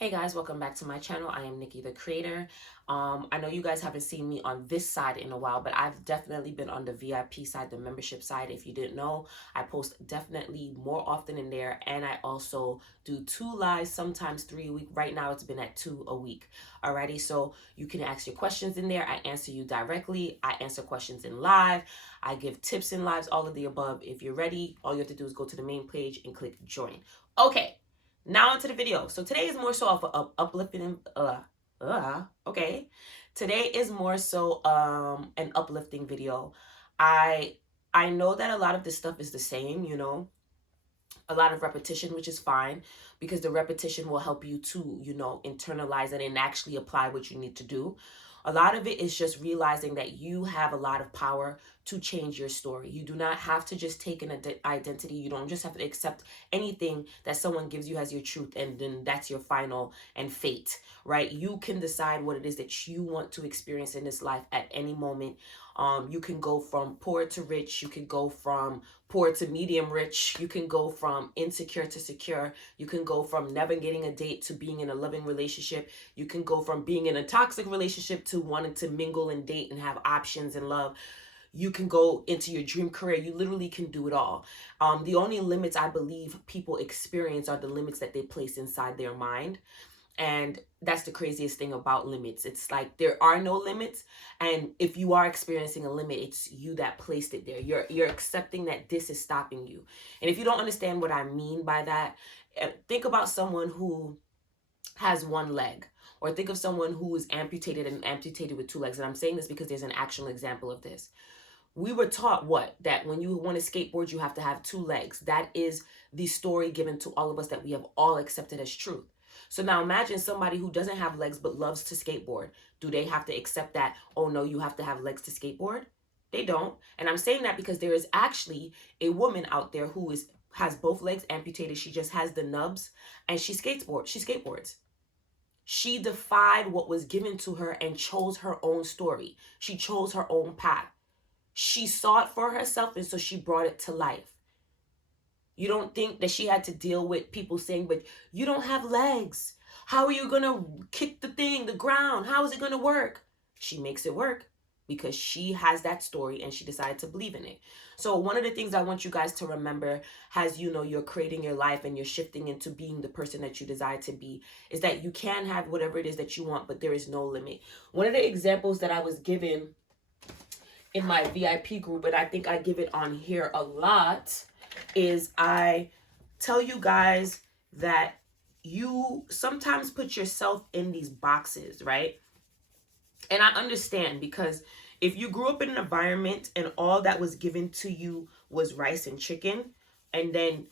Hey guys, welcome back to my channel. I am Nikki the Creator. I know you guys haven't seen me on this side in a while, but I've definitely been on the VIP side, the membership side. If you didn't know, I post definitely more often in there, and I also do 2 lives, sometimes 3 a week. Right now it's been at 2 a week. Alrighty, so you can ask your questions in there. I answer you directly. I answer questions in live. I give tips in lives, all of the above. If you're ready, all you have to do is go to the main page and click join. Okay. Now onto the video. So today is more so of a uplifting okay. Today is more so an uplifting video. I know that a lot of this stuff is the same, you know. A lot of repetition, which is fine because the repetition will help you to, you know, internalize it and actually apply what you need to do. A lot of it is just realizing that you have a lot of power to change your story. You do not have to just take an identity. You don't just have to accept anything that someone gives you as your truth and then that's your final and fate, right? You can decide what it is that you want to experience in this life at any moment. You can go from poor to rich. You can go from poor to medium rich. You can go from insecure to secure. You can go from never getting a date to being in a loving relationship. You can go from being in a toxic relationship to wanting to mingle and date and have options in love. You can go into your dream career. You literally can do it all. The only limits I believe people experience are the limits that they place inside their mind. And that's the craziest thing about limits. It's like there are no limits, and if you are experiencing a limit, it's you that placed it there. You're accepting that this is stopping you. And if you don't understand what I mean by that, think about someone who has one leg, or think of someone who is amputated with 2 legs. And I'm saying this because there's an actual example of this. We were taught that when you want to skateboard, you have to have 2 legs. That is the story given to all of us that we have all accepted as truth. So now imagine somebody who doesn't have legs but loves to skateboard. Do they have to accept that, oh no, you have to have legs to skateboard? They don't. And I'm saying that because there is actually a woman out there who has both legs amputated. She just has the nubs and she skateboards. She defied what was given to her and chose her own story. She chose her own path. She saw it for herself, and so she brought it to life. You don't think that she had to deal with people saying, but you don't have legs. How are you going to kick the ground? How is it going to work? She makes it work because she has that story and she decided to believe in it. So one of the things I want you guys to remember as you know you're creating your life and you're shifting into being the person that you desire to be is that you can have whatever it is that you want, but there is no limit. One of the examples that I was given in my VIP group, and I think I give it on here a lot, is I tell you guys that you sometimes put yourself in these boxes, right? And I understand, because if you grew up in an environment and all that was given to you was rice and chicken, and then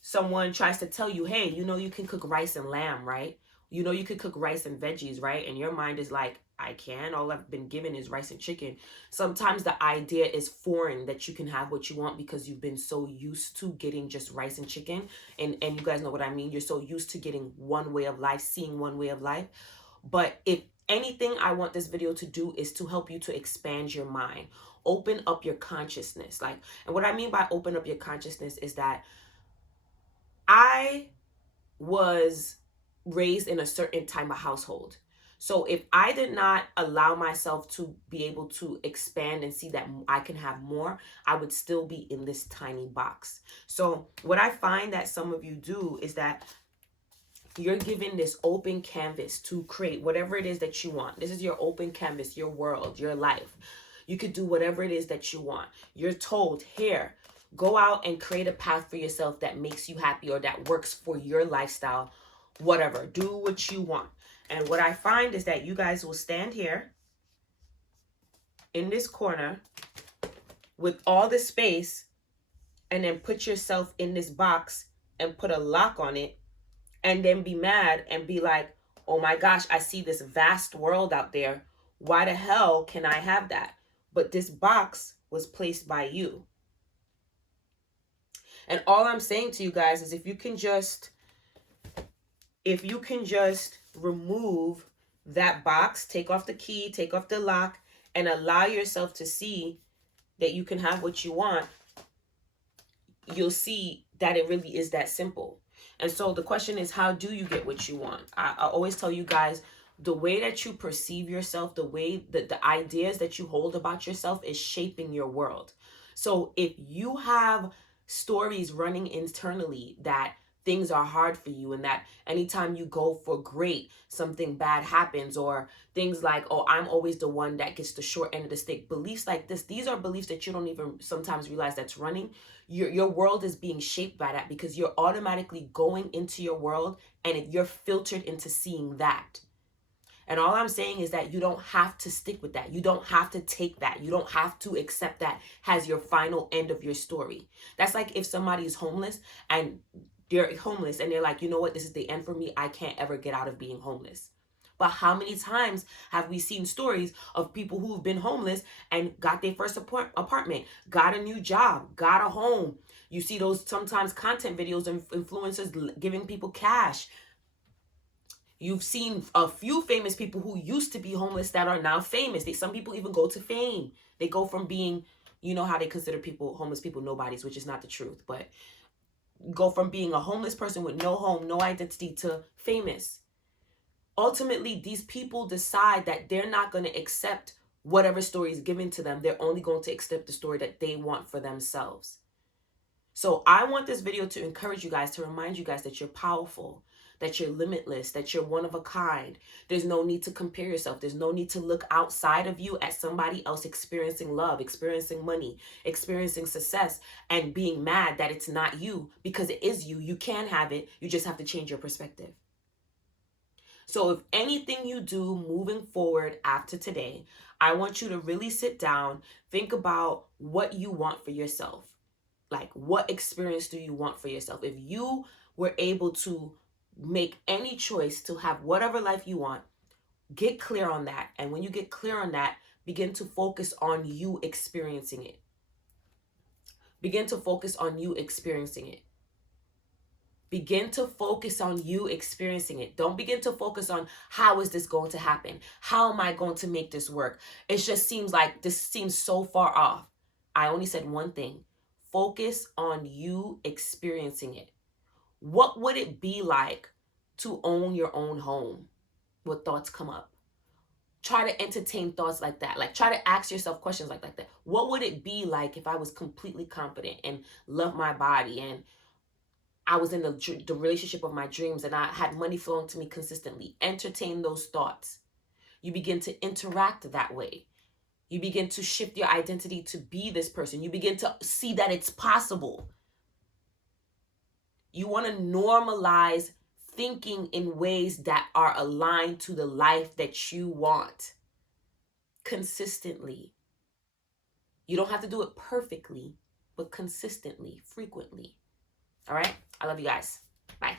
someone tries to tell you, hey, you know, you can cook rice and lamb, right? You know, you could cook rice and veggies, right? And your mind is like, I can. All I've been given is rice and chicken. Sometimes the idea is foreign that you can have what you want because you've been so used to getting just rice and chicken. And you guys know what I mean. You're so used to getting one way of life, seeing one way of life. But if anything I want this video to do is to help you to expand your mind, open up your consciousness. And what I mean by open up your consciousness is that I was raised in a certain type of household. So if I did not allow myself to be able to expand and see that I can have more, I would still be in this tiny box. So what I find that some of you do is that you're given this open canvas to create whatever it is that you want. This is your open canvas, your world, your life. You could do whatever it is that you want. You're told, here, go out and create a path for yourself that makes you happy or that works for your lifestyle. Whatever, do what you want. And what I find is that you guys will stand here in this corner with all the space and then put yourself in this box and put a lock on it and then be mad and be like, oh my gosh, I see this vast world out there. Why the hell can I have that? But this box was placed by you. And all I'm saying to you guys is if you can just remove that box, take off the key, take off the lock, and allow yourself to see that you can have what you want, you'll see that it really is that simple. And so the question is, how do you get what you want? I always tell you guys, the way that you perceive yourself, the way that the ideas that you hold about yourself is shaping your world. So if you have stories running internally that things are hard for you, and that anytime you go for great, something bad happens, or things like, oh, I'm always the one that gets the short end of the stick, beliefs like this, these are beliefs that you don't even sometimes realize that's running. Your world is being shaped by that, because you're automatically going into your world and you're filtered into seeing that. And all I'm saying is that you don't have to stick with that. You don't have to take that. You don't have to accept that as your final end of your story. That's like if somebody is homeless and they're homeless and they're like, you know what, this is the end for me. I can't ever get out of being homeless. But how many times have we seen stories of people who've been homeless and got their first apartment, got a new job, got a home? You see those sometimes content videos and influencers giving people cash. You've seen a few famous people who used to be homeless that are now famous. Some people even go to fame. They go from being, you know how they consider people, homeless people, nobodies, which is not the truth, but go from being a homeless person with no home, no identity, to famous. Ultimately, these people decide that they're not going to accept whatever story is given to them. They're only going to accept the story that they want for themselves. So I want this video to encourage you guys, to remind you guys that you're powerful, that you're limitless, that you're one of a kind. There's no need to compare yourself. There's no need to look outside of you at somebody else experiencing love, experiencing money, experiencing success, and being mad that it's not you, because it is you. You can have it. You just have to change your perspective. So if anything you do moving forward after today, I want you to really sit down, think about what you want for yourself. Like, what experience do you want for yourself? If you were able to make any choice to have whatever life you want, get clear on that. And when you get clear on that, begin to focus on you experiencing it. Begin to focus on you experiencing it. Begin to focus on you experiencing it. Don't begin to focus on how is this going to happen? How am I going to make this work? It just seems like this seems so far off. I only said one thing. Focus on you experiencing it. What would it be like to own your own home? What thoughts come up? Try to entertain thoughts like that. Like, try to ask yourself questions like that. What would it be like if I was completely confident and loved my body, and I was in the relationship of my dreams, and I had money flowing to me consistently? Entertain those thoughts. You begin to interact that way. You begin to shift your identity to be this person. You begin to see that it's possible. You want to normalize thinking in ways that are aligned to the life that you want consistently. You don't have to do it perfectly, but consistently, frequently. All right? I love you guys. Bye.